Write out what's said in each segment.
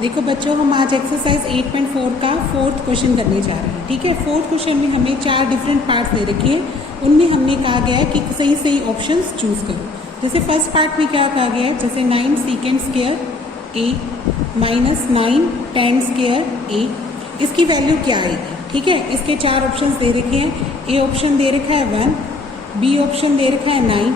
देखो बच्चों, हम आज एक्सरसाइज 8.4 का फोर्थ क्वेश्चन करने जा रहे हैं। ठीक है, फोर्थ क्वेश्चन में हमें 4 डिफरेंट पार्ट्स दे रखे हैं। उनमें हमने कहा गया है कि सही सही ऑप्शंस चूज करो। जैसे फर्स्ट पार्ट में क्या कहा गया है, जैसे 9 सेकेंड स्क्वायर ए माइनस 9 10 स्क्वायर ए, इसकी वैल्यू क्या आएगी। ठीक है, इसके 4 ऑप्शंस दे रखे हैं। ए ऑप्शन दे रखा है 1, बी ऑप्शन दे रखा है 9,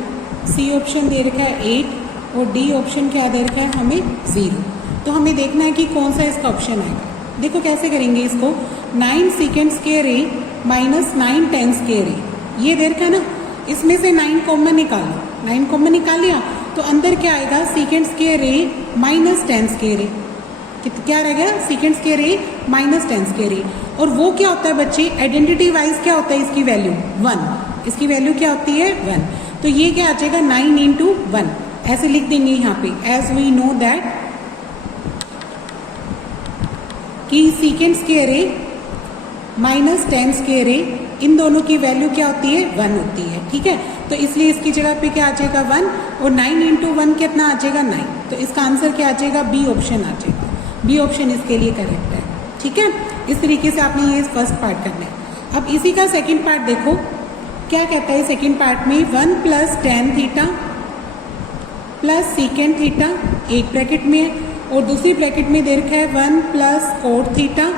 सी ऑप्शन दे रखा है 8 और डी ऑप्शन क्या दे रखा है हमें 0। तो हमें देखना है कि कौन सा इसका ऑप्शन आएगा। देखो कैसे करेंगे इसको, 9 सेकेंड स्क्वायर ए माइनस 9 10 स्क्वायर ए, ये दे रखा है ना, इसमें से 9 कॉमन निकालो। 9 कॉमन निकाल लिया तो अंदर क्या आएगा, सेकेंड स्क्वायर ए माइनस 10 स्क्वायर ए। क्या रह गया, सेकेंड स्क्वायर ए माइनस 10 स्क्वायर ए। और वो क्या होता है बच्चे, आइडेंटिटी वाइज क्या होता है इसकी वैल्यू 1, इसकी वैल्यू क्या होती है 1। तो ये क्या आ जाएगा 9 इंटू 1, ऐसे लिख देंगे यहाँ पे। एज वी नो दैट कि सेकेंड स्क्वायर ए माइनस 10 स्क्वायर ए, इन दोनों की वैल्यू क्या होती है 1 होती है। ठीक है, तो इसलिए इसकी जगह पे क्या आ जाएगा 1 और 9 इंटू 1 कितना आ जाएगा 9। तो इसका आंसर क्या आ जाएगा, बी ऑप्शन आ जाएगा। बी ऑप्शन इसके लिए करेक्ट है। ठीक है, इस तरीके से आपने ये फर्स्ट पार्ट करना है। अब इसी का सेकेंड पार्ट देखो क्या कहता है। सेकेंड पार्ट में 1 plus tan theta plus second theta एक ब्रैकेट में है और दूसरी ब्रैकेट में दे रखा है 1 plus cot theta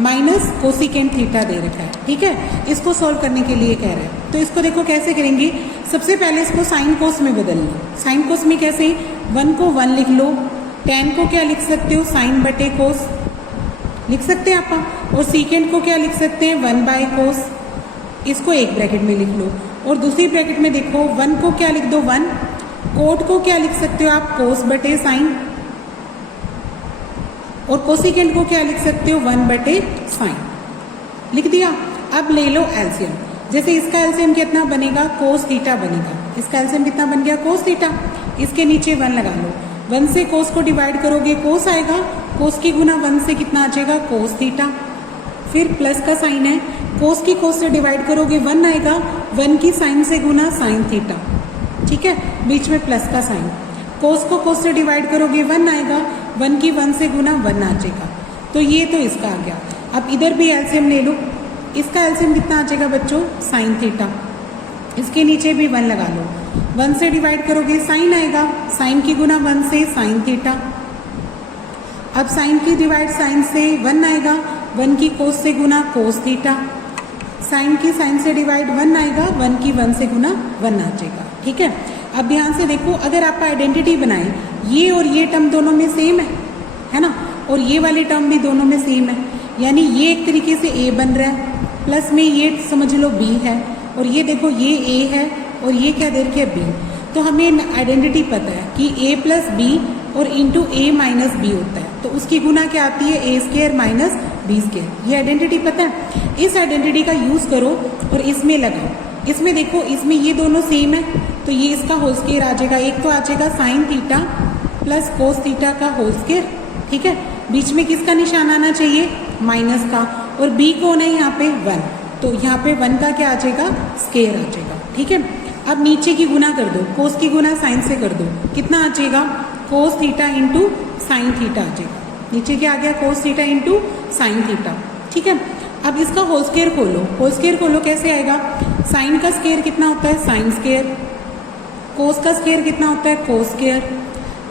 minus cosecant theta दे रखा है। ठीक है, इसको सॉल्व करने के लिए कह रहा है। तो इसको देखो कैसे करेंगे। सबसे पहले इसको साइन कोस में बदल लो। साइन कोस में कैसे, 1 को 1 लिख लो, 10 को क्या लिख सकते हो साइन बटे कोस लिख सकते हैं आप, और सेकेंड को क्या लिख सकते हैं 1 बाय कोस, इसको एक ब्रैकेट में लिख लो। और दूसरी ब्रैकेट में देखो 1 को क्या लिख दो 1, कोट को क्या लिख सकते हो आप कोस बटे साइन, और कोसिकेंट को क्या लिख सकते हो 1 बटे साइन, लिख दिया। अब ले लो एलसीएम। जैसे इसका एलसीएम कितना बनेगा, कोस थीटा बनेगा। इसका एलसीएम कितना बन गया, कोस थीटा। इसके नीचे 1 लगा लो, 1 से कोस को डिवाइड करोगे कोस आएगा, कोस की गुना 1 से कितना आ जाएगा कोस थीटा। फिर प्लस का साइन है, कोस की कोस से डिवाइड करोगे 1 आएगा, 1 की साइन से गुना साइन थीटा। ठीक है, बीच में प्लस का साइन, कोस को कोस से डिवाइड करोगे 1 आएगा, 1 की 1 से गुना 1 आ जाएगा। तो ये तो इसका आ गया। अब इधर भी एलसीएम ले लो। इसका एलसीएम कितना आ जाएगा बच्चों, साइन थीटा। इसके नीचे भी 1 लगा लो, 1 से डिवाइड करोगे साइन आएगा, साइन की गुना 1 से साइन थीटा। अब साइन की डिवाइड साइन से 1 आएगा, 1 की कोस से गुना कोस थीटा। साइन की साइन से डिवाइड 1 आएगा, 1 की 1 से गुना 1 आ जाएगा। ठीक है, अब ध्यान से देखो, अगर आप आइडेंटिटी बनाएं, ये और ये टर्म दोनों में सेम है ना, और ये वाली टर्म भी दोनों में सेम है, यानी ये एक तरीके से ए बन रहा है, प्लस में ये समझ लो बी है, और ये देखो ये ए है और ये क्या दे रखे है बी। तो हमें आइडेंटिटी पता है कि ए प्लस बी और इंटू ए माइनस बी होता है, तो उसकी गुना क्या आती है A square minus B square. ये आइडेंटिटी पता है, इस आइडेंटिटी का यूज करो और इसमें लगाओ। इसमें देखो, इसमें ये दोनों सेम है, तो ये इसका होल स्क्वायर आ जाएगा। एक तो आ जाएगा sine theta plus cos theta का होल स्क्वायर। ठीक है, बीच में किसका निशान आना चाहिए, माइनस का, और बी कौन है यहाँ पे 1, तो यहाँ पे 1 का क्या आ जाएगा स्क्वायर आ जाएगा। ठीक है, अब नीचे की गुना कर दो, कोस की गुना साइन से कर दो, कितना आ जाएगा cos theta into sine theta आ जाएगा। नीचे क्या आ गया, cos theta into sine theta. ठीक है, अब इसका होल स्क्वायर खोलो। होल स्क्वायर खोलो कैसे आएगा, साइन का स्क्वायर कितना होता है साइन स्क्वायर, कोस का स्क्वायर कितना होता है cos square,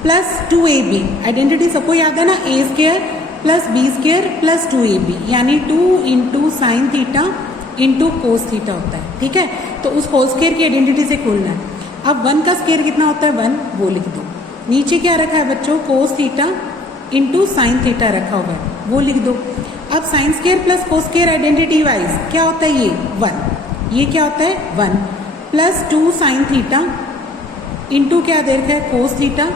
plus 2ab। Identity सबको याद है ना, A square plus B square plus 2ab, यानी 2 into sine theta into cos theta होता है। ठीक है, तो उस होल स्क्वायर की आइडेंटिटी से खोलना है। अब 1 का स्क्वायर कितना होता है 1, वो लिख दो। नीचे क्या रखा है बच्चों, कोस थीटा इंटू साइन थीटा रखा हुआ है, वो लिख दो। अब sine square plus cos square identity wise क्या होता है, ये 1, ये क्या होता है 1 प्लस 2 साइन थीटा इंटू क्या दे रखा है कोस थीटा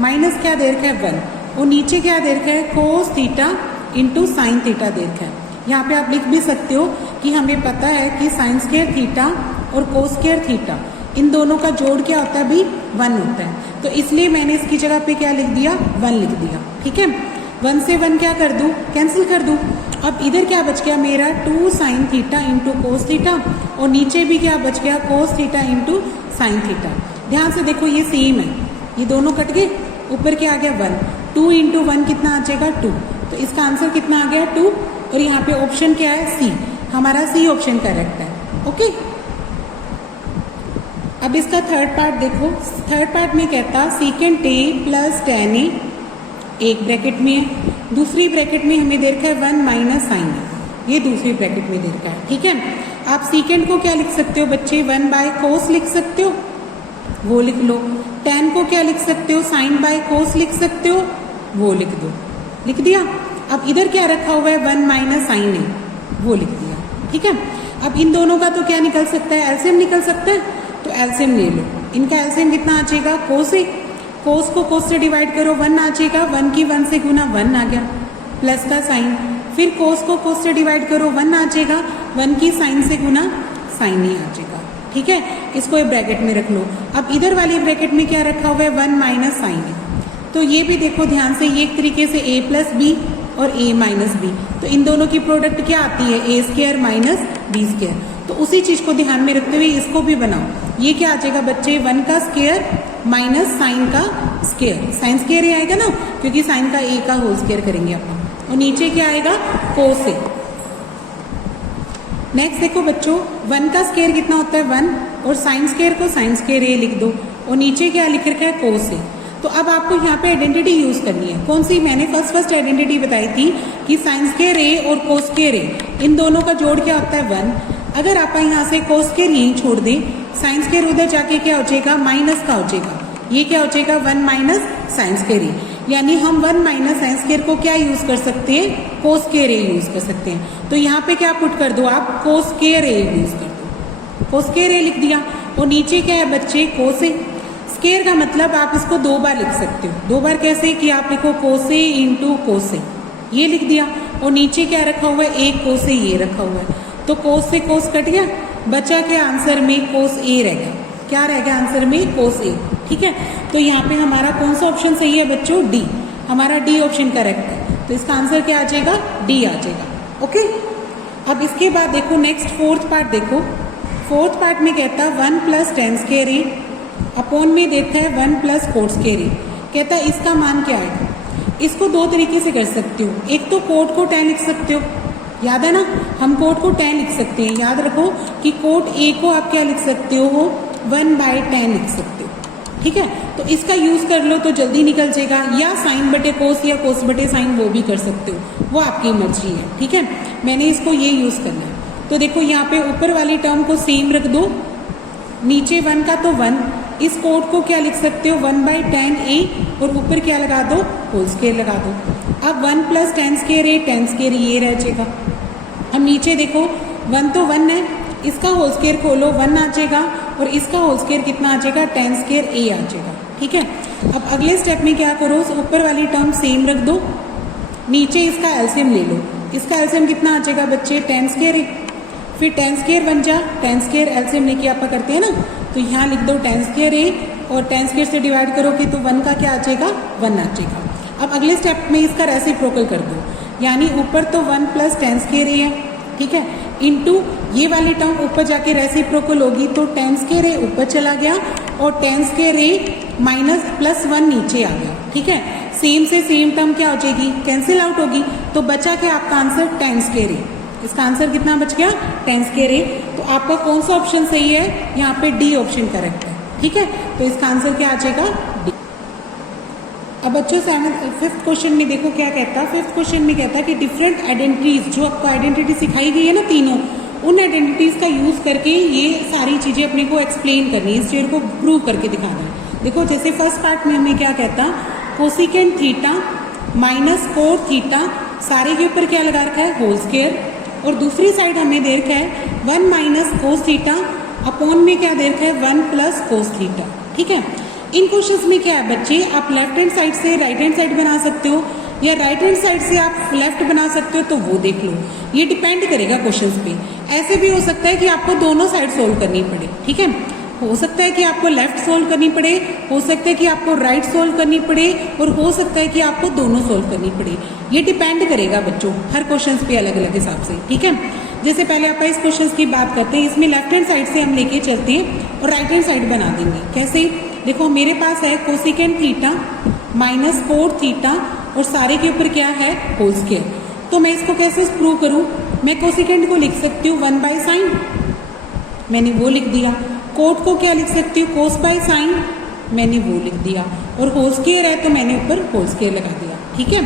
माइनस क्या दे रखा है 1, और नीचे क्या दे रखा है cos theta into sine theta दे रखा है। यहाँ पे आप लिख भी सकते हो कि हमें पता है कि साइन स्क्वायर थीटा और कोस स्क्वायर थीटा, इन दोनों का जोड़ क्या होता है भी 1 होता है, तो इसलिए मैंने इसकी जगह पे क्या लिख दिया 1 लिख दिया। ठीक है, 1 से 1 क्या कर दूं, कैंसिल कर दूं। अब इधर क्या बच गया मेरा 2 sign theta into cos theta, और नीचे भी क्या बच गया cos theta into sine theta. ध्यान से देखो ये सेम है, ये दोनों कट गए, ऊपर क्या आ गया 1, 2 इंटू 1 कितना आ जाएगा 2, तो इसका आंसर कितना आ गया 2, और यहाँ पे ऑप्शन क्या है सी, हमारा सी ऑप्शन करेक्ट है। ओके, अब इसका थर्ड पार्ट देखो, थर्ड पार्ट में कहता सीकेंट ए प्लस टेन ए, एक ब्रैकेट में है, दूसरी ब्रैकेट में हमें दे रखा है 1 माइनस साइन ए, ये दूसरी ब्रैकेट में दे रखा है। ठीक है, आप सीकेंट को क्या लिख सकते हो बच्चे 1 बाय कोस लिख सकते हो, वो लिख लो। टेन को क्या लिख सकते हो साइन बाय कोस लिख सकते हो, वो लिख दो, लिख दिया। अब इधर क्या रखा हुआ है 1 माइनस साइन ए, वो लिख दिया। ठीक है, अब इन दोनों का तो क्या निकल सकता है, एलसीएम निकल सकता है, तो एलसीएम ले लो। इनका एलसीएम कितना आ जाएगा कोस ए, कोस को कोस से डिवाइड करो 1 आ जाएगा, 1 की 1 से गुना 1 आ गया, प्लस का साइन, फिर कोस को कोस से डिवाइड करो 1 आ जाएगा, 1 की साइन से गुना साइन ही आ जाएगा। ठीक है, इसको एक ब्रैकेट में रख लो। अब इधर वाली ब्रैकेट में क्या रखा हुआ है 1 माइनस साइन है, तो ये भी देखो ध्यान से, ये एक तरीके से a प्लस बी और a माइनस बी, तो इन दोनों की प्रोडक्ट क्या आती है a square minus B square, तो उसी चीज को ध्यान में रखते हुए इसको भी बनाओ। ये क्या आ जाएगा बच्चे 1 का स्क्वायर माइनस साइन का स्क्वायर, साइन स्क्वायर ही आएगा ना, क्योंकि साइन का a का होल स्क्वायर करेंगे अपन, और नीचे क्या आएगा कोस ए। नेक्स्ट देखो बच्चों 1 का स्क्वायर कितना होता है 1, और साइन स्क्वायर को साइन स्क्वायर ए लिख दो, और नीचे क्या लिख रखा है कोस ए। तो अब आपको यहाँ पे आइडेंटिटी यूज करनी है, कौन सी, मैंने फर्स्ट आइडेंटिटी बताई थी कि साइन स्क्वायर ए और कोस स्क्वायर ए, इन दोनों का जोड़ क्या होता है 1। अगर आप यहाँ से कोस स्क्वायर यहीं छोड़ दें, साइन स्क्वायर उधर जाके क्या हो जाएगा माइनस का हो जाएगा, ये क्या हो जाएगा 1 माइनस साइन स्क्वायर ए, यानी हम 1 माइनस साइन स्क्वायर को क्या यूज कर सकते हैं कोस स्क्वायर ए यूज कर सकते हैं। तो यहाँ पे क्या पुट कर दो आप कोस स्क्वायर ए यूज कर दो, कोस स्क्वायर ए लिख दिया, और नीचे क्या है बच्चे कोस ए। स्क्वायर का मतलब आप इसको 2 बार लिख सकते हो, 2 बार कैसे कि आप लिखो कोस ए इंटू कोस ए, ये लिख दिया, और नीचे क्या रखा हुआ है एक कोस ए ये रखा हुआ है, तो कोस से कोस कट गया, बचा के आंसर में कोस ए रह गया, क्या रह गया आंसर में कोस ए। ठीक है, तो यहाँ पे हमारा कौन सा ऑप्शन सही है बच्चों, डी, हमारा डी ऑप्शन करेक्ट है, तो इसका आंसर क्या आ जाएगा डी आ जाएगा। ओके, अब इसके बाद देखो नेक्स्ट फोर्थ पार्ट देखो, फोर्थ पार्ट में कहता है 1 प्लस टेन स्क्वायर ए अपॉन में देता है 1 प्लस कोट स्क्वायर ए, कहता है इसका मान क्या आएगा। इसको 2 तरीके से कर सकते हो, एक तो कोट को 10 लिख सकते हो, याद है ना, हम कोट को 10 लिख सकते हैं, याद रखो कि कोट ए को आप क्या लिख सकते हो 1/10 लिख सकते हो। ठीक है, तो इसका यूज कर लो तो जल्दी निकल जाएगा, या साइन बटे कोस या कोस बटे साइन वो भी कर सकते हो, वो आपकी मर्जी है। ठीक है, मैंने इसको ये यूज करना है, तो देखो यहाँ पे ऊपर वाली टर्म को सेम रख दो, नीचे 1 का तो 1, इस कोट को क्या लिख सकते हो 1/10 ए, और ऊपर क्या लगा दो होल स्क्वायर लगा दो। अब 1 प्लस टेन स्क्वायर ए, टेन स्क्वायर ये रह जाएगा। अब नीचे देखो 1 तो 1 है, इसका होल स्क्वायर खोलो 1 आ जाएगा, और इसका होल स्क्वायर कितना आ जाएगा टेन स्क्वायर ए आ जाएगा। ठीक है, अब अगले स्टेप में क्या करो, ऊपर वाली टर्म सेम रख दो, नीचे इसका एलसीएम ले लो, इसका एलसीएम कितना आ जाएगा बच्चे टेन स्क्वायर ए, फिर टेन स्क्वायर बन जा, टेन स्क्वायर एलसीएम लेके आप करते हैं ना, तो यहाँ लिख दो टेन स्क्वायर ए, और टेन स्क्वायर से डिवाइड करोगे तो 1 का क्या आ जाएगा 1 आ जाएगा। अब अगले स्टेप में इसका रेसिप्रोकल कर दो, यानी ऊपर तो 1 प्लस टेन स्क्वायर ए है, ठीक है, इनटू ये वाली टर्म ऊपर जाके रेसिप्रोकल होगी, तो टेन स्क्वायर ए ऊपर चला गया, और टेन स्क्वायर ए माइनस प्लस 1 नीचे आ गया। ठीक है, सेम से सेम टर्म क्या हो जाएगी कैंसिल आउट होगी, तो बचा के आपका आंसर टेन स्क्वायर ए, इसका आंसर कितना बच गया टेन स्क्वायर ए। तो आपका कौन सा ऑप्शन सही है, यहाँ पे डी ऑप्शन करेक्ट है। ठीक है, तो इसका आंसर क्या आ जाएगा डी। अब बच्चों 5th क्वेश्चन में देखो क्या कहता है, 5th क्वेश्चन में कहता है कि डिफरेंट आइडेंटिटीज, जो आपको आइडेंटिटी सिखाई गई है ना तीनों, उन आइडेंटिटीज का यूज करके ये सारी चीजें अपने को एक्सप्लेन करनी है, इस चीज को प्रूव करके दिखाना है। देखो जैसे फर्स्ट पार्ट में हमें क्या कहता, cosecant theta minus cot theta, सारे के ऊपर क्या लगा रखा है होल स्क्वायर, और दूसरी साइड हमें दे रखा है 1 माइनस कोस थीटा अपॉन में क्या दे रखा है 1 प्लस कोस थीटा। ठीक है, इन क्वेश्चंस में क्या है बच्चे, आप लेफ्ट हैंड साइड से राइट हैंड साइड बना सकते हो, या राइट हैंड साइड से आप लेफ्ट बना सकते हो, तो वो देख लो, ये डिपेंड करेगा क्वेश्चंस पे। ऐसे भी हो सकता है कि आपको दोनों साइड सोल्व करनी पड़े। ठीक है, हो सकता है कि आपको लेफ्ट सोल्व करनी पड़े, हो सकता है कि आपको राइट सोल्व करनी पड़े, और हो सकता है कि आपको दोनों सोल्व करनी पड़े। ये डिपेंड करेगा बच्चों हर क्वेश्चंस पे अलग अलग हिसाब से। ठीक है, जैसे पहले आप इस क्वेश्चंस की बात करते हैं, इसमें लेफ्ट हैंड साइड से हम लेके चलते हैं और राइट हैंड साइड बना देंगे। कैसे, देखो मेरे पास है cosecant theta minus cot theta और सारे के ऊपर क्या है होल स्क्वायर। तो मैं इसको कैसे प्रूव करूं, मैं कोसिकेंड को लिख सकती हूँ 1 बाई साइन, मैंने वो लिख दिया। कोट को क्या लिख सकती हूँ कोस बाई साइन, मैंने वो लिख दिया। और होल स्क्वायर है तो मैंने ऊपर होल स्क्वायर लगा दिया। ठीक है,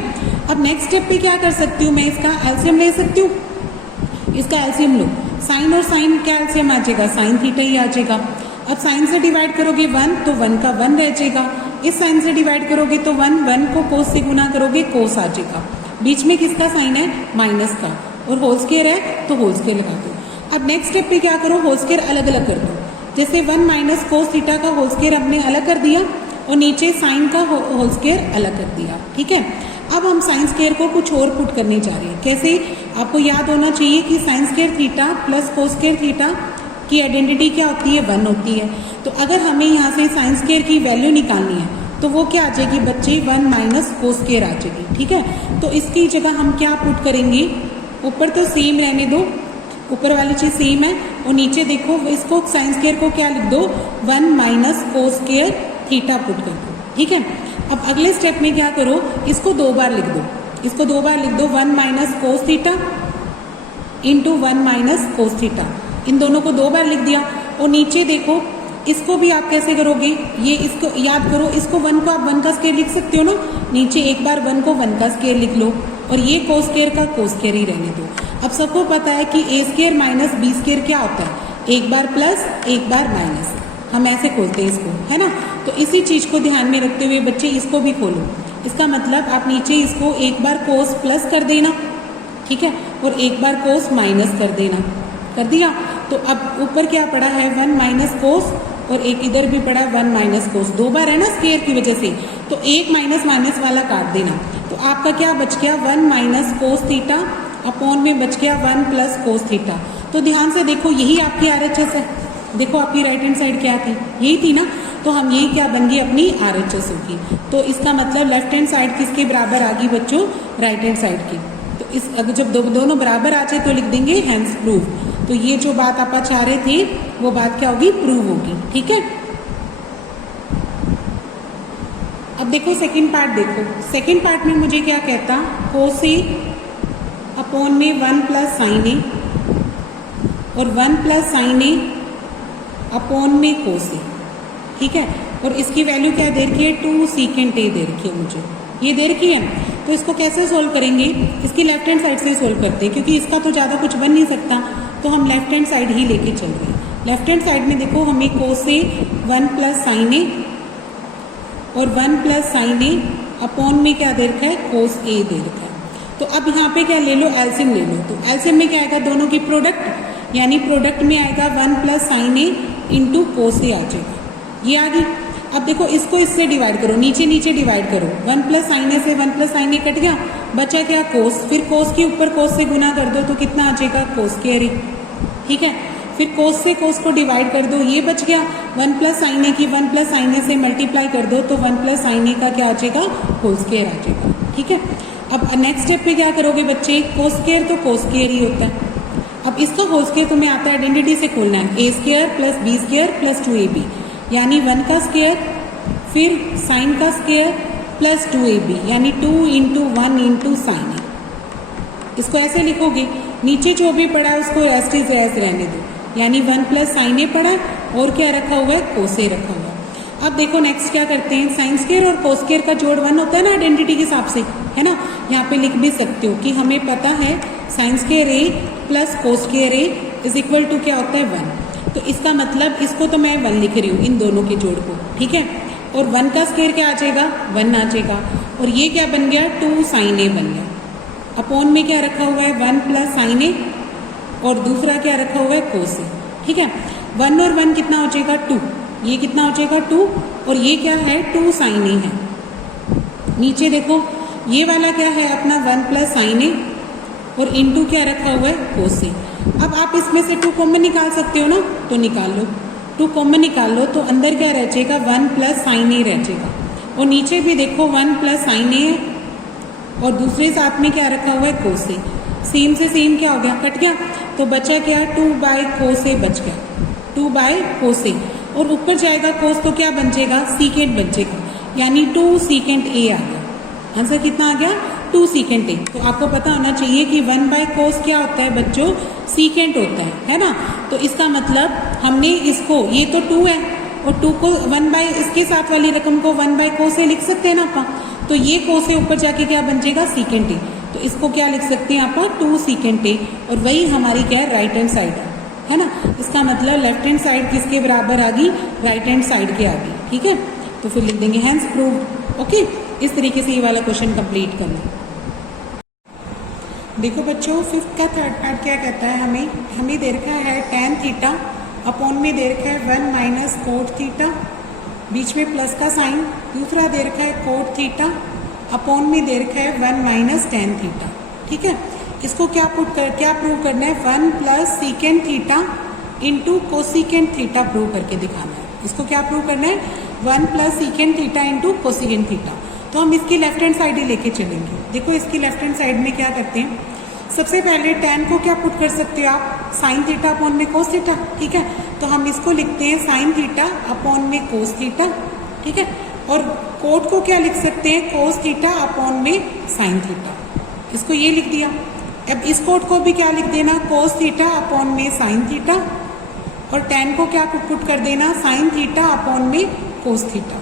अब नेक्स्ट स्टेप पे क्या कर सकती हूँ, मैं इसका एलसीएम ले सकती हूँ। इसका एलसीएम लो, साइन और साइन क्या एलसीएम आ जाएगा, साइन थीटा ही आ जाएगा। अब साइन से डिवाइड करोगे 1 तो 1 का 1 रह जाएगा। इस साइन से डिवाइड करोगे तो 1 को कोस से गुना करोगे कोस आ जाएगा। बीच में किसका साइन है, माइनस का, और होल स्क्वायर है तो होल स्क्वायर लगा दो। अब नेक्स्ट स्टेप पे क्या करो, होल स्क्वायर अलग अलग कर दो। जैसे 1 माइनस कोस थीटा का होल स्क्वायर हमने अलग कर दिया और नीचे साइन का होल स्क्वायर अलग कर दिया। ठीक है, अब हम साइन स्क्वायर को कुछ और पुट करने जा रहे हैं। कैसे, आपको याद होना चाहिए कि sine square theta plus cos square theta की आइडेंटिटी क्या होती है, 1 होती है। तो अगर हमें यहाँ से साइन स्क्वायर की वैल्यू निकालनी है तो वो क्या आ जाएगी बच्चे, 1 माइनस कोस स्क्वायर आ जाएगी। ठीक है, तो इसकी जगह हम क्या पुट करेंगे, ऊपर तो सेम रहने दो, ऊपर वाली चीज सेम है, और नीचे देखो इसको साइन स्क्वायर को क्या लिख दो, 1 माइनस कोस स्क्वायर थीटा पुट कर दो। ठीक है, अब अगले स्टेप में क्या करो, इसको 2 बार लिख दो, इसको 2 बार लिख दो, 1 minus cos theta into 1 minus cos theta, इन दोनों को 2 बार लिख दिया। और नीचे देखो इसको भी आप कैसे करोगे, ये इसको याद करो, इसको 1 को आप 1 का स्क्वायर लिख सकते हो ना, नीचे एक बार 1 को 1 का स्क्वायर लिख लो और ये कोस स्क्वायर का कोस स्क्वायर ही रहने दो। अब सबको पता है कि ए स्क्वायर माइनस बी स्क्वायर क्या होता है, एक बार प्लस एक बार माइनस, हम ऐसे खोलते हैं इसको, है ना। तो इसी चीज को ध्यान में रखते हुए बच्चे इसको भी खोलो। इसका मतलब आप नीचे इसको एक बार कोस प्लस कर देना, ठीक है, और एक बार कोस माइनस कर देना, कर दिया। तो अब ऊपर क्या पड़ा है, 1 माइनस कोस, और एक इधर भी पड़ा है 1 माइनस कोस, 2 बार है ना स्क्वायर की वजह से, तो एक माइनस माइनस वाला काट देना। तो आपका क्या बच गया, 1 माइनस कोस थीटा अपॉन में बच गया 1 प्लस कोस थीटा। तो ध्यान से देखो यही आपकी आरएचएस है, देखो आपकी राइट हैंड साइड क्या थी, यही थी ना, तो हम यही क्या बन गई अपनी आरएचएस होगी। तो इसका मतलब लेफ्ट हैंड साइड किसके बराबर आ गई बच्चों, राइट हैंड साइड की। तो इस अगर जब दोनों बराबर आ जाए तो लिख देंगे हैंस प्रूव। तो ये जो बात आप चाह रहे थे वो बात क्या होगी, प्रूव होगी। ठीक है, अब देखो सेकंड पार्ट, देखो सेकंड पार्ट में मुझे क्या कहता, कोस ए अपॉन में 1 प्लस साइन ए और 1 प्लस साइन ए अपॉन में कोस ए। ठीक है, और इसकी वैल्यू क्या दे रखी है, 2 सीकेंट ए दे रखी है मुझे, ये दे रखी है। तो इसको कैसे सोल्व करेंगे, इसकी लेफ्ट हैंड साइड से सोल्व करते हैं, क्योंकि इसका तो ज़्यादा कुछ बन नहीं सकता, तो हम लेफ्ट हैंड साइड ही लेके चल रहे हैं। लेफ्ट हैंड साइड में देखो हमें कोस ए 1 प्लस साइन ए और 1 प्लस साइन ए अपॉन में क्या दे रखा है, कोस ए दे रखा है। तो अब यहाँ पे क्या ले लो, एलसीएम ले लो। तो एलसीएम में क्या आएगा, दोनों की प्रोडक्ट, यानी प्रोडक्ट में आएगा 1 प्लस साइन ए इंटू कोस ए आ जाएगा, ये आ गई। अब देखो इसको इससे डिवाइड करो, नीचे नीचे डिवाइड करो, 1 प्लस साइन ए से 1 प्लस साइन ए कट गया, बचा क्या कोस, फिर कोस के ऊपर कोस से गुना कर दो तो कितना आ जाएगा, कोस स्क्वायर। ठीक है, फिर कोस से कोस को डिवाइड कर दो, ये बच गया। 1 प्लस साइन ए की 1 प्लस साइन ए से मल्टीप्लाई कर दो तो 1 प्लस साइन ए का क्या आ जाएगा, होल स्क्वायर आ जाएगा। ठीक है, अब नेक्स्ट स्टेप पे क्या करोगे बच्चे, कोस स्क्वायर तो कोस स्क्वायर ही होता है। अब इसका होल स्क्वायर तुम्हें आता है, आइडेंटिटी से खोलना है, A square plus B square plus 2ab, यानी 1 का स्क्वायर फिर साइन का स्क्वायर प्लस 2ab, यानी 2 इंटू 1 इंटू साइन ए। इसको ऐसे लिखोगे, नीचे जो भी पड़ा है उसको एज इज एज रहने दो, यानी 1 प्लस साइन ए पड़ा और क्या रखा हुआ है, कोस ए रखा हुआ है। अब देखो नेक्स्ट क्या करते हैं, साइन स्क्वायर और कोस स्क्वायर का जोड़ 1 होता है ना आइडेंटिटी के हिसाब से, है ना। यहाँ पे लिख भी सकते हो कि हमें पता है sine square A plus cos square A is equal to क्या होता है, 1। तो इसका मतलब इसको तो मैं 1 लिख रही हूँ, इन दोनों के जोड़ को। ठीक है, और 1 का स्क्वायर क्या आ जाएगा, 1 आ जाएगा, और ये क्या बन गया, 2 साइन ए बन गया। अपॉन में क्या रखा हुआ है, 1 प्लस साइन ए और दूसरा क्या रखा हुआ है, कोस ए। ठीक है, 1 और 1 कितना हो जाएगा, 2, ये कितना हो जाएगा 2, और ये क्या है 2 साइन ए है। नीचे देखो ये वाला क्या है अपना 1 प्लस साइन ए और इनटू क्या रखा हुआ है, कोस ए। अब आप इसमें से 2 कॉमन निकाल सकते हो ना, तो निकाल लो, 2 कॉमन निकाल लो, तो अंदर क्या रह जाएगा, 1 प्लस साइन ए रह जाएगा, और नीचे भी देखो 1 प्लस साइन ए और दूसरे साथ में क्या रखा हुआ है, कोस ए। सेम से सेम क्या हो गया, कट गया, तो बचा क्या, 2 बाई कोस ए बच गया, 2 बाई कोस ए, और ऊपर जाएगा कोस तो क्या बन जाएगा, सीकेंट बन जाएगा। यानी 2 सीकेंट ए आ गया। आंसर कितना आ गया? 2 सीकेंट ए। तो आपको पता होना चाहिए कि 1 बाय कोस क्या होता है बच्चों? सीकेंट होता है ना। तो इसका मतलब हमने इसको, ये तो 2 है और 2 को 1 बाय, इसके साथ वाली रकम को 1 बाय कोस ए लिख सकते हैं ना अपन। तो ये कोस से ऊपर जाके क्या बन जाएगा? Secant A. तो इसको क्या लिख सकते हैं अपन? 2 सीकेंट ए। और वही हमारी क्या है? राइट हैंड साइड है ना। इसका मतलब लेफ्ट हैंड साइड किसके बराबर आ गई? राइट हैंड साइड के आ गई। ठीक है, तो फिर लिख देंगे हैंस प्रूव्ड। ओके, इस तरीके से ये वाला क्वेश्चन कंप्लीट करना। देखो बच्चों, 5th का थर्ड पार्ट क्या कहता है? हमें दे रखा है tan थीटा अपॉन में दे रखा है 1 माइनस कोट थीटा, बीच में प्लस का साइन। दूसरा दे रखा है कोट थीटा अपॉन में दे रखा है 1 माइनस tan थीटा। ठीक है, इसको क्या प्रूव करना है? 1 plus secant theta into cosecant theta prove करके दिखाना है। इसको क्या प्रूव करना है? 1 plus secant theta into cosecant theta. तो हम इसकी लेफ्ट हैंड साइड ही लेके चलेंगे। देखो इसकी लेफ्ट हैंड साइड में क्या करते हैं? सबसे पहले tan को क्या पुट कर सकते हो आप? साइन थीटा अपॉन में कोस थीटा। ठीक है, तो हम इसको लिखते हैं साइन थीटा अपॉन में कोस थीटा। ठीक है, और कोट को क्या लिख सकते हैं? कोस थीटा अपॉन में साइन थीटा। इसको ये लिख दिया। अब इस कोट को भी क्या लिख देना? कोस थीटा अपॉन में साइन थीटा। और tan को क्या पुट कर देना? साइन थीटा अपॉन में कोस थीटा।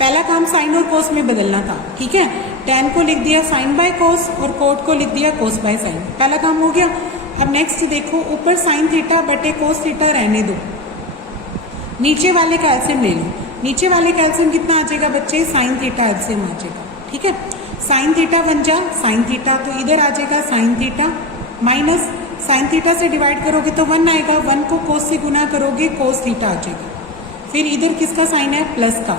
पहला काम साइन और कोस में बदलना था। ठीक है, tan को लिख दिया साइन बाय कोस और कोट को लिख दिया कोस बाय साइन। पहला काम हो गया। अब नेक्स्ट देखो, ऊपर साइन थीटा बटे कोस थीटा रहने दो, नीचे वाले का एलसीएम ले लो। नीचे वाले का एलसीएम कितना आ जाएगा बच्चे? साइन थीटा एलसीएम आ जाएगा। ठीक है, साइन थीटा बन जा साइन थीटा, तो इधर आ जाएगा sign theta minus sine theta से डिवाइड करोगे तो 1 आएगा, 1 को कोस से गुना करोगे कोस थीटा आ जाएगा। फिर इधर किसका साइन है? प्लस का।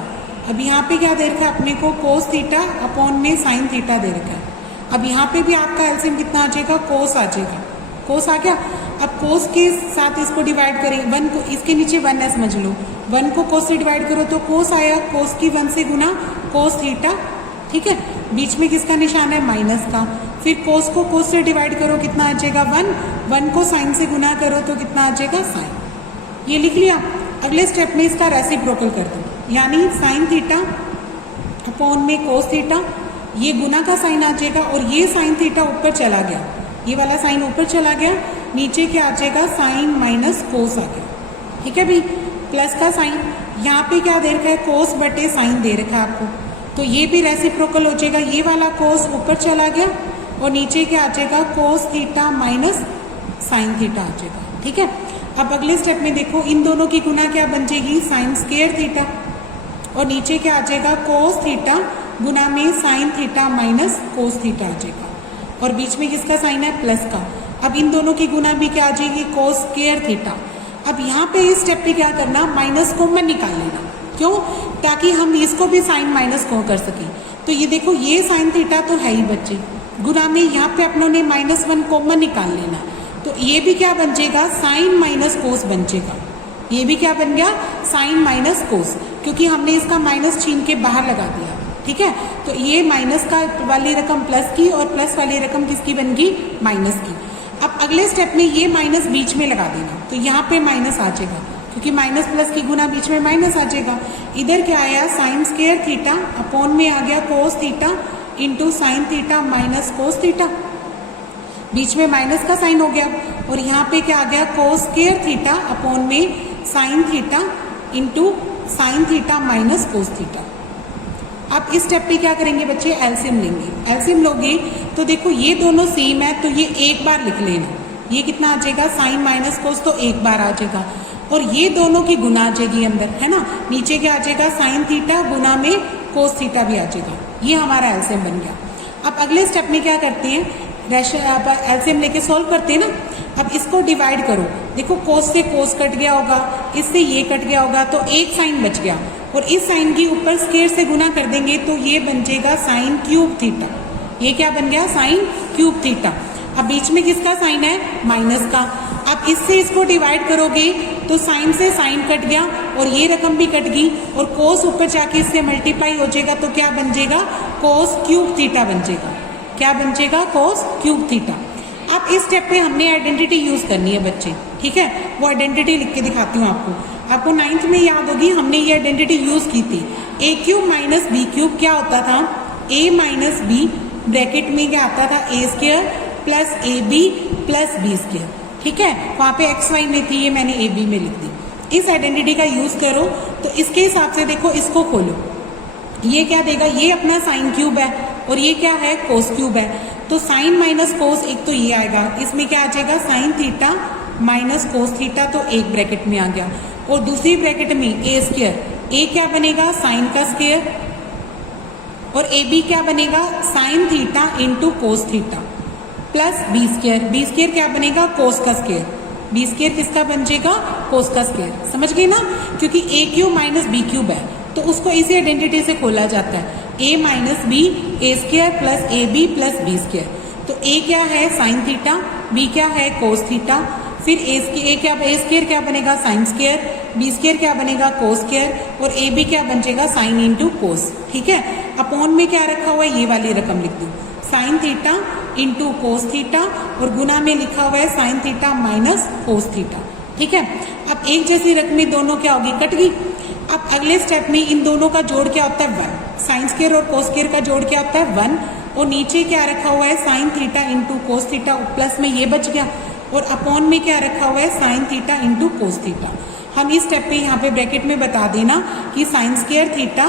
अब यहाँ पे क्या दे रखा है अपने को? कोस थीटा अपॉन में साइन थीटा दे रखा है। अब यहाँ पे भी आपका एलसीएम कितना आ जाएगा? कोस आ जाएगा। कोस आ गया। अब कोस के साथ इसको डिवाइड करें, 1 को इसके नीचे 1 है समझ लो, 1 को कोस से डिवाइड करो तो कोस आया, कोस की 1 से गुना कोस थीटा। ठीक है, बीच में किसका निशान है? माइनस का। फिर कोस को कोस से डिवाइड करो, कितना आ जाएगा? 1 को साइन से गुना करो तो कितना आ जाएगा? साइन। ये लिख लिया। अगले स्टेप में इसका रेसिप्रोकल कर दो, यानी साइन थीटा अपॉन में कोस थीटा, ये गुना का साइन आ जाएगा और ये साइन थीटा ऊपर चला गया, ये वाला साइन ऊपर चला गया, नीचे क्या आ जाएगा? साइन माइनस कोस आ गया। ठीक है भाई, प्लस का साइन, यहाँ पे क्या दे रखा है? कोस बटे साइन दे रखा है आपको, तो ये भी रेसिप्रोकल हो जाएगा। ये वाला कोस ऊपर चला गया और नीचे क्या आ जाएगा? Cos theta minus sine theta आ जाएगा। ठीक है, अब अगले स्टेप में देखो, इन दोनों की गुना क्या बन जाएगी? साइन स्क्वायर थीटा, और नीचे क्या आ जाएगा? कोस थीटा गुना में sine theta minus cos theta आ जाएगा, और बीच में किसका साइन है? प्लस का। अब इन दोनों की गुना भी क्या आ जाएगी? कोस स्क्वायर थीटा। अब यहाँ पे इस स्टेप पे क्या करना? माइनस कॉमन निकाल लेना। क्यों? ताकि हम इसको भी साइन माइनस को कर सकें। तो ये देखो, ये साइन थीटा तो है ही बच्चे, गुना में यहाँ पे अपनों ने -1 कॉमन निकाल लेना, तो ये भी क्या बन जाएगा? साइन माइनस कोस बन जाएगा। ये भी क्या बन गया? साइन माइनस कोस, क्योंकि हमने इसका माइनस छीन के बाहर लगा दिया। ठीक है, तो ये माइनस का वाली रकम प्लस की और प्लस वाली रकम किसकी बन गई? माइनस की। अब अगले स्टेप में ये माइनस बीच में लगा देना, तो यहाँ पे माइनस आ जाएगा, क्योंकि माइनस प्लस की गुना बीच में माइनस आ जाएगा। इधर क्या आया? साइन स्क्वायर थीटा अपॉन में आ गया cos theta into sine theta minus cos theta, बीच में माइनस का साइन हो गया, और यहाँ पे क्या आ गया? कोस स्क्वायर थीटा अपॉन में sine theta into sine theta minus cos theta. आप इस स्टेप पे क्या करेंगे बच्चे? एलसीएम लेंगे। एलसीएम लोगे तो देखो ये दोनों सेम है, तो ये एक बार लिख लेना। ये कितना आ जाएगा? साइन माइनस कोस, तो एक बार आ जाएगा, और ये दोनों की गुना आ जाएगी अंदर, है ना। नीचे क्या आ जाएगा? साइन थीटा गुना में कोस थीटा भी आ जाएगा। ये हमारा एलसीएम बन गया। अब अगले स्टेप में क्या करते हैं? एलसीएम लेके सॉल्व करते हैं ना। अब इसको डिवाइड करो, देखो कोस से कोस कट गया होगा, इससे ये कट गया होगा, तो एक साइन बच गया, और इस साइन की ऊपर स्क्वायर से गुना कर देंगे तो ये बन जाएगा साइन क्यूब थीटा। ये क्या बन गया? Sine cube theta. अब बीच में किसका साइन है? माइनस का। अब इससे इसको डिवाइड करोगे तो साइन से साइन कट गया और ये रकम भी कट गई, और कोस ऊपर जाके इससे मल्टीप्लाई हो जाएगा, तो क्या बन जाएगा? कोस क्यूब थीटा बन जाएगा। क्या बन जाएगा? Cos cube theta. अब इस स्टेप पे हमने आइडेंटिटी यूज करनी है बच्चे, ठीक है। वो आइडेंटिटी लिख के दिखाती हूँ आपको। आपको 9th में याद होगी, हमने ये आइडेंटिटी यूज की थी। ए क्यूब माइनस बी क्यूब क्या होता था, ए माइनस बी ब्रैकेट में क्या आता था, A square plus A B plus B square. ठीक है, वहां पे एक्स वाई में थी, ये मैंने ए बी में लिख दी। इस आइडेंटिटी का यूज करो तो इसके हिसाब से देखो, इसको खोलो, ये क्या देगा, ये अपना साइन क्यूब है और ये क्या है, कोस क्यूब है। तो साइन माइनस कोस, एक तो ये आएगा, इसमें क्या आ जाएगा, sign theta minus cos theta, तो एक ब्रैकेट में आ गया। और दूसरी ब्रैकेट में ए स्क्वायर, ए क्या बनेगा, साइन का स्क्वायर, और ए बी क्या बनेगा, sine theta into cos theta plus B square. B square क्या बनेगा, कोस का स्क्वायर। बी स्क्वायर किसका बन जाएगा, कोस का स्क्वायर। समझ गए ना, क्योंकि A cube minus B cube है तो उसको इसी आइडेंटिटी से खोला जाता है, A minus B A square plus A B plus B square. तो ए क्या है, साइन थीटा, बी क्या है, कोस थीटा, फिर ए स्क्वायर क्या बनेगा, साइन स्क्वायर, बी स्क्वायर क्या बनेगा, कोस स्क्वायर, और ए बी क्या बन जाएगा, साइन इंटू कोस। ठीक है, अपॉन में क्या रखा हुआ है, ये वाली रकम लिख दो, sign theta into cos theta, और गुना में लिखा हुआ है sign theta minus cos theta. ठीक है, अब एक जैसी रकमें दोनों क्या होगी, कट गई। अब अगले स्टेप में इन दोनों का जोड़ क्या होता है, 1। साइन स्क्वायर और कोस स्क्वायर का जोड़ क्या होता है, 1, और नीचे क्या रखा हुआ है, sign theta into cos theta, plus में ये बच गया, और अपॉन में क्या रखा हुआ है, sign theta into cos theta. हम इस स्टेप पे यहाँ पे ब्रैकेट में बता देना कि sine square theta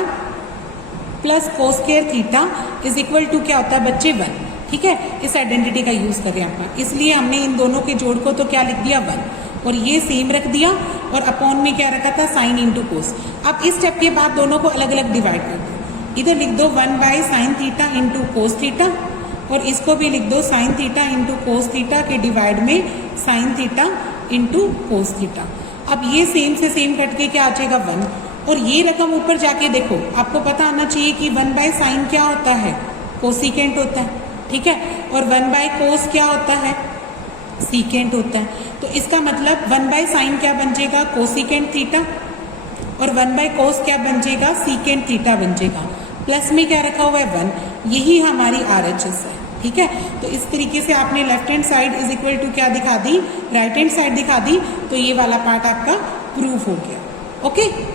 plus cos square theta is equal to क्या होता है बच्चे, 1। ठीक है, इस आइडेंटिटी का यूज करें आप, इसलिए हमने इन दोनों के जोड़ को तो क्या लिख दिया, 1, और ये सेम रख दिया, और अपॉन में क्या रखा था, साइन इंटू कोस। अब इस स्टेप के बाद दोनों को अलग अलग डिवाइड कर दो, इधर लिख दो 1 by sine theta into cos theta, और इसको भी लिख दो sign theta into cos theta के डिवाइड में sine theta into cos theta. अब ये सेम से सेम कट के क्या आ जाएगा, 1, और ये रकम ऊपर जाके देखो, आपको पता आना चाहिए कि 1 बाय साइन क्या होता है, कोसिकेंट होता है। ठीक है, और 1 बाय कोस क्या होता है, सीकेंट होता है। तो इसका मतलब 1 बाय साइन क्या बन जाएगा, कोसिकेंट थीटा, और 1 बाय कोस क्या बन जाएगा, सीकेंट थीटा बन जाएगा। प्लस में क्या रखा हुआ है, 1, यही हमारी RHS है। ठीक है, तो इस तरीके से आपने left hand side is equal to क्या दिखा दी, राइट हैंड साइड दिखा दी, तो ये वाला पार्ट आपका प्रूव हो गया। ओके।